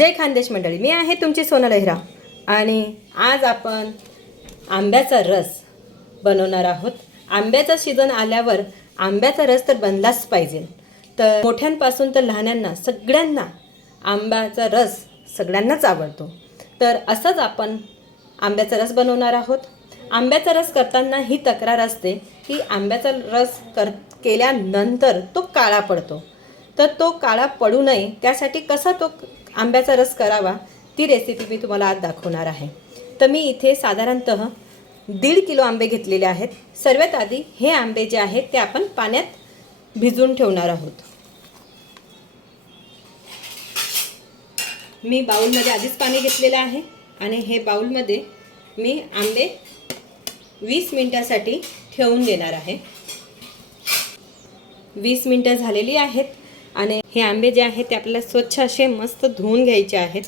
जय खानदेश मंडळी मी आहे तुमची सोना लहरा. आणि आज आपण आंब्याचा रस बनवणार आहोत. आंब्याचा सीझन आल्यावर आंब्याचा रस तर बनलाच पाहिजे. तर मोठ्यांपासून तर लहानांना सगळ्यांना आंब्याचा रस सगळ्यांनाच आवडतो. तर असंच आपण आंब्याचा रस बनवणार आहोत. आंब्याचा रस करताना ही तक्रार असते की आंब्याचा रस कर केल्यानंतर तो काळा पडतो. तर तो काळा पडू नये. त्यासाठी कसा तो आंब्याचा रस करावा? ती रेसिपी मी तुम्हाला आज दाखवणार आहे. तर मी इथे साधारणतः दीड किलो आंबे घेतलेले आहेत. सर्वात आधी हे आंबे जे आहेत ते आपण पाण्यात भिजवून ठेवणार आहोत. मी बाऊलमध्ये आधीच पाणी घेतलेलं आहे आणि हे बाऊलमध्ये मी आंबे वीस मिनटासाठी ठेवून देणार आहे. वीस मिनटं झालेली आहेत. आणि हे आंबे जे आहेत ते आपल्याला स्वच्छ असे मस्त धुवून घ्यायचे आहेत.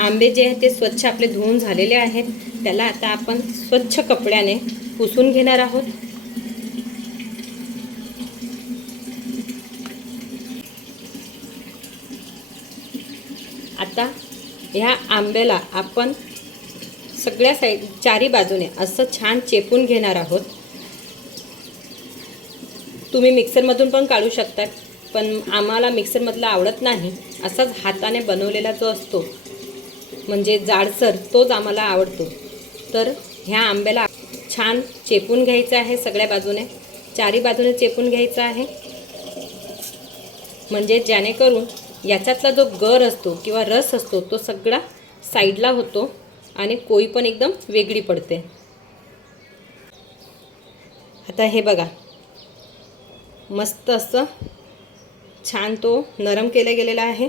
आंबे जे आहेत ते स्वच्छ आपले धुवून झालेले आहेत. त्याला आता आपण स्वच्छ कपड्याने पुसून घेणार आहोत. आता ह्या आंब्याला आपण सगळ्या साईड चारी बाजूने असं छान चेपून घेणार आहोत. तुम्ही मिक्सरमधून पण काढू शकतात पण आम्हाला मिक्सरमधला आवडत नाही. असाच हाताने बनवलेला जो असतो म्हणजे जाडसर तोच आम्हाला आवडतो. तर ह्या आंब्याला छान चेपून घ्यायचं आहे सगळ्या बाजूने. चारी बाजूने चेपून घ्यायचं आहे. म्हणजे जेणेकरून याच्यातला जो गर असतो किंवा रस असतो तो सगळा साईडला होतो आणि कोई पण एकदम वेगळी पडते. आता हे बघा मस्त असं छान तो नरम केला गेलेला आहे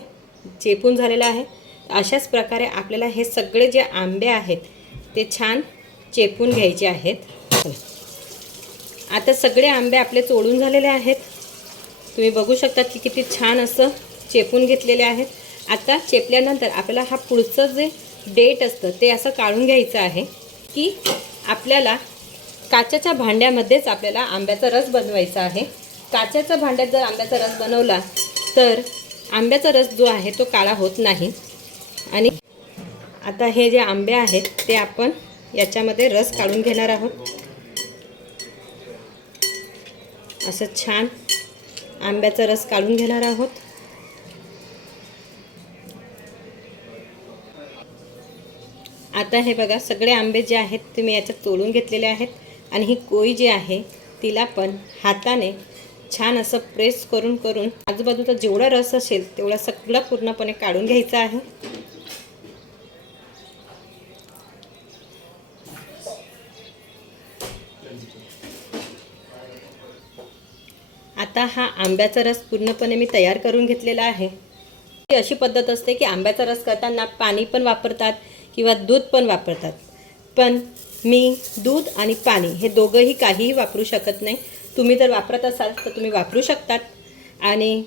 चेपून झालेला आहे. अशाच प्रकारे आपल्याला हे सगळे जे आंबे आहेत ते छान चेपून घ्यायचे आहेत. आता सगळे आंबे आपले चोळून झालेले आहेत. तुम्ही बघू शकता की किती छान असं चेपून घेतलेले आहेत. आता चेपल्यानंतर आपल्याला हा पुढचं जे डेट असतं ते असं काढून घ्यायचं आहे की आपल्याला काचेच्या भांड्यामध्येच आपल्याला आंब्याचा रस बनवायचा आहे. काचेच्या भांड्यात जर आंब्याचा रस बनवला तर आंब्याचा रस जो आहे तो काळा होत नाही. आणि आता हे जे आंबे आहेत ते आपण याच्यामध्ये रस काढून घेणार आहोत. असं छान आंब्याचा रस काढून घेणार आहोत. आता हे बघा सगळे आंबे जे आहेत ते मी याच्यात तोडून घेतलेले आहेत. आणि ही कोई जी आहे तिला पण हाताने छान असं प्रेस करून करून आजूबाजूचा जेवढा रस असेल तेवढा सगळा पूर्णपणे काढून घ्यायचा आहे. आता हा आंब्याचा रस पूर्णपणे मी तयार करून घेतलेला आहे. ही अशी पद्धत असते की आंब्याचा रस करताना पाणी पण वापरतात किंवा दूध पण वापरतात. पण मी दूध आणि पाणी हे दोघंही काहीही वापरू शकत नाही. तुम्ही जर वापरत असाल तर तुम्ही वापरू शकतात. आणि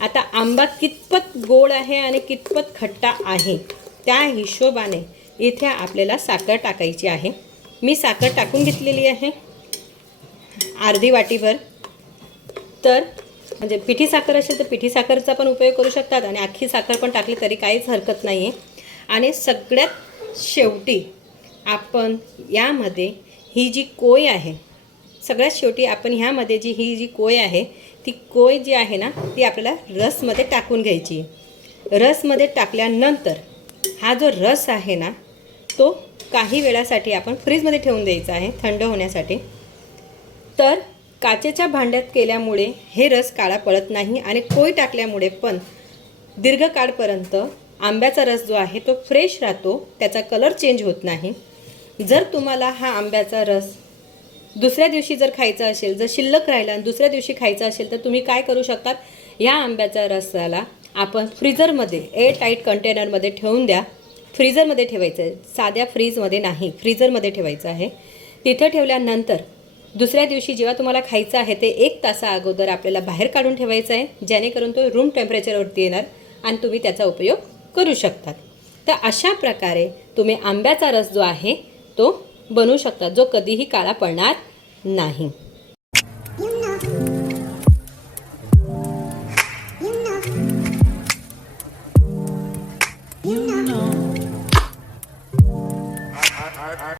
आता आंबा कितपत गोड आहे आणि कितपत खट्टा आहे त्या हिशोबाने इथे आपल्याला साखर टाकायची आहे. मी साखर टाकून घेतलेली आहे. अर्धी वाटीभर. तर म्हणजे पिठी साखर असेल तर पिठी साखरचा पण उपयोग करू शकतात आणि अख्खी साखर पण टाकली तरी काहीच हरकत नाही आहे आणि सगळ्यात शेवटी आपण यामध्ये ही जी कोय आहे सगळ्यात शेवटी आपण ह्यामध्ये जी ही जी कोय आहे ती कोय जी आहे ना ती आपल्याला रसमध्ये टाकून घ्यायची. रसमध्ये टाकल्यानंतर हा जो रस आहे ना तो काही वेळासाठी आपण फ्रीजमध्ये ठेवून द्यायचा आहे थंड होण्यासाठी. तर काचेच्या भांड्यात केल्यामुळे हे रस काळा पडत नाही आणि कोय टाकल्यामुळे पण दीर्घकाळपर्यंत आंब्याचा रस जो आहे तो फ्रेश राहतो त्याचा कलर चेंज होत नाही. जर तुम्हाला हा आंब्याचा रस दुसऱ्या दिवशी जर खायचं असेल जर शिल्लक राहिलं आणि दुसऱ्या दिवशी खायचं असेल तर तुम्ही काय करू शकतात? ह्या आंब्याच्या रसाला आपण फ्रीजरमध्ये एअर टाईट कंटेनरमध्ये ठेवून द्या. फ्रीजरमध्ये ठेवायचं आहे. साध्या फ्रीजमध्ये नाही फ्रीजरमध्ये ठेवायचं आहे. तिथं ठेवल्यानंतर दुसऱ्या दिवशी जेव्हा तुम्हाला खायचं आहे ते एक तासा अगोदर आपल्याला बाहेर काढून ठेवायचं आहे जेणेकरून तो रूम टेम्परेचरवरती येणार आणि तुम्ही त्याचा उपयोग करू शकतात. तर अशा प्रकारे तुम्ही आंब्याचा रस जो आहे तो बनू शकतात जो कधीही काळा पडणार नाही.